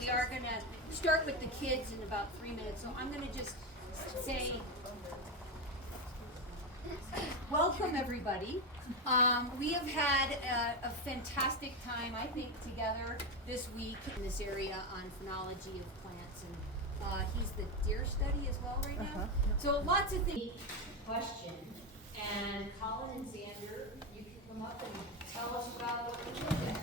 we are going to start with the kids in about 3 minutes. So I'm going to just say, welcome everybody. We have had a fantastic time, I think, together this week in this area on phenology of plants. And he's the deer study as well right now. So lots of things. Question. And Colin and Xander, you can come up and tell us about what you looked at.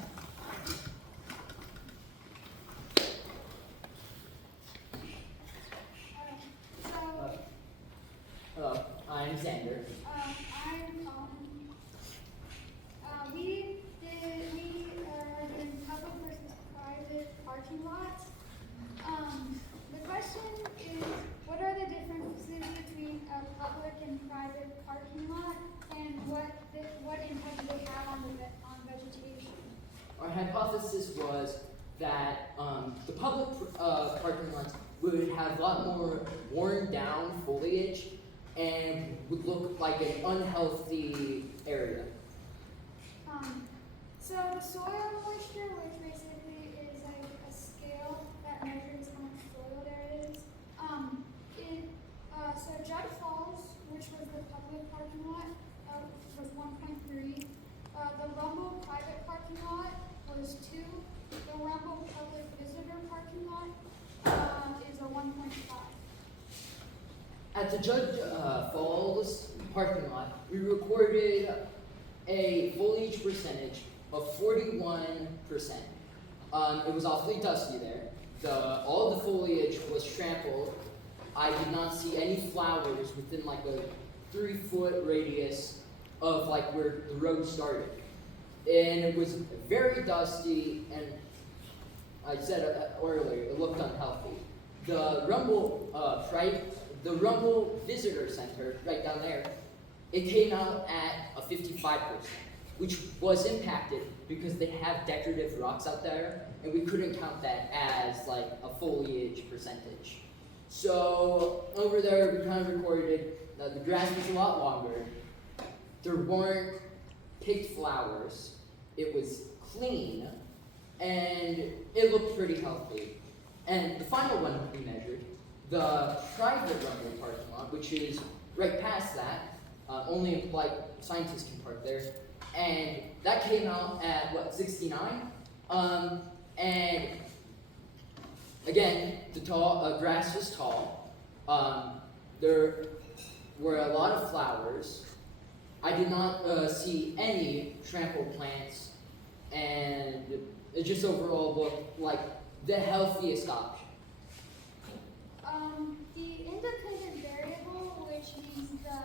Hello, I'm Xander. I'm Colin. We are doing public versus private parking lots. The question is, what are the differences between a public and private parking lot, and what impact do they have on vegetation? Our hypothesis was that the public parking lots would have a lot more worn down foliage and would look like an unhealthy area. So the soil moisture, which basically is like a scale that measures how much soil there is. So Judd Falls, which was the public parking lot, was 1.3. The Rumble private parking lot was 2. The Rumble public visitor parking lot is a 1.5. At the Judd Falls parking lot, we recorded a foliage percentage of 41%. It was awfully dusty there. All the foliage was trampled. I did not see any flowers within like a 3-foot radius of like where the road started. And it was very dusty, and I said earlier, it looked unhealthy. The Rumble Visitor Center, right down there, it came out at a 55%, which was impacted because they have decorative rocks out there, and we couldn't count that as like a foliage percentage. So over there, we kind of recorded that the grass was a lot longer. There weren't picked flowers. It was clean, and it looked pretty healthy. And the final one we measured, the private Rumble parking lot, which is right past that, only like scientists can park there, and that came out at what, 69? And again, the grass was tall. There were a lot of flowers. I did not see any trampled plants, and it just overall looked like the healthiest option. The independent variable, which means the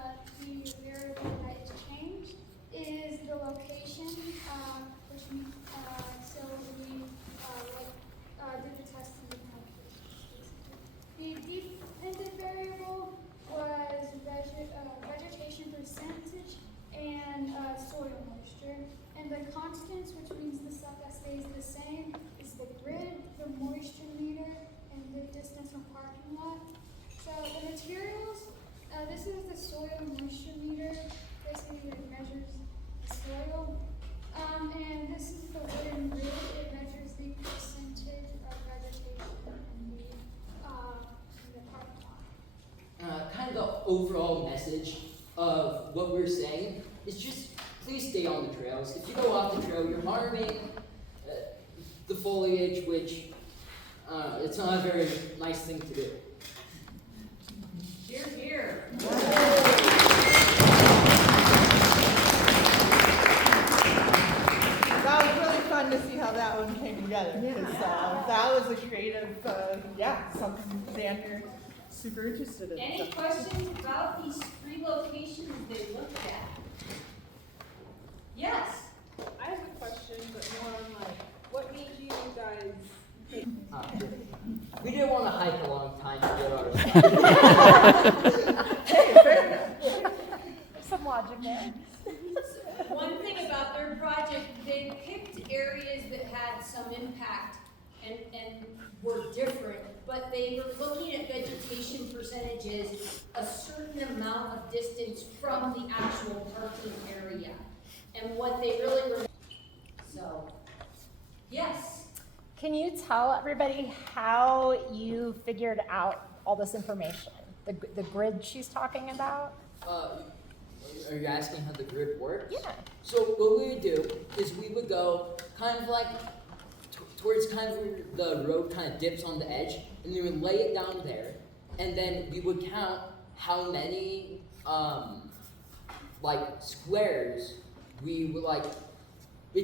variable that is changed, is the location, which means so we did the test and the calculations. The dependent variable was vegetation percentage and soil moisture, and the constants, which means the stuff that stays the same, is the grid, the moisture meter, and the distance from parking lot. So the materials, this is the soil moisture meter. Basically, it measures the soil. And this is the wooden grid. It measures the percentage of vegetation in the parking lot. Kind of the overall message of what we're saying is just please stay on the trails. If you go off the trail, you're harming the foliage, which it's not a very nice thing to do. Hear, hear. That was really fun to see how that one came together. That was a creative, something Xander super interested in. Any questions about these 3 locations they looked at? Yes. I have a question, but more on like, what made you guys take? We didn't want to hike a long time to get our stuff. Hey, fair enough. There's some logic there. One thing about their project, they picked areas that had some impact and were different, but they were looking at vegetation percentages a certain amount of distance from the actual parking area. And what they really were, so, yes. Can you tell everybody how you figured out all this information? The grid she's talking about? Are you asking how the grid works? Yeah. So what we would do is we would go kind of like towards kind of where the road kind of dips on the edge, and we would lay it down there, and then we would count how many like squares we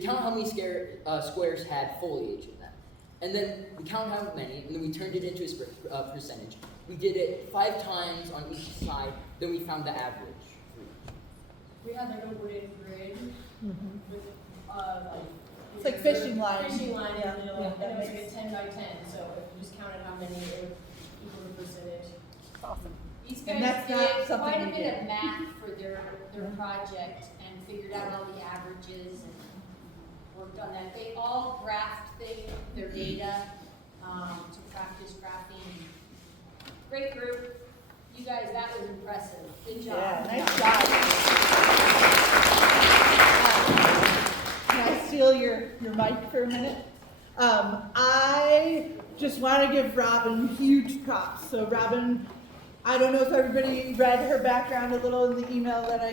count how many squares had foliage in them, and then we count how many, and then we turned it into a percentage. We did it 5 times on each side, then we found the average. We had like a wooden grid with It's like fishing lines. Fishing line in the middle, Yeah. and it was like a 10 by 10. So if you just counted how many, it would equal the percentage. Awesome. These And guys that's not did something quite a we bit did. of math for their project and figured out all the averages and worked on that. They all graphed their data to practice graphing. Great group. You guys, that was impressive. Good job. Yeah, nice job. Can I steal your mic for a minute? I just want to give Robin huge props. So Robin, I don't know if everybody read her background a little in the email that I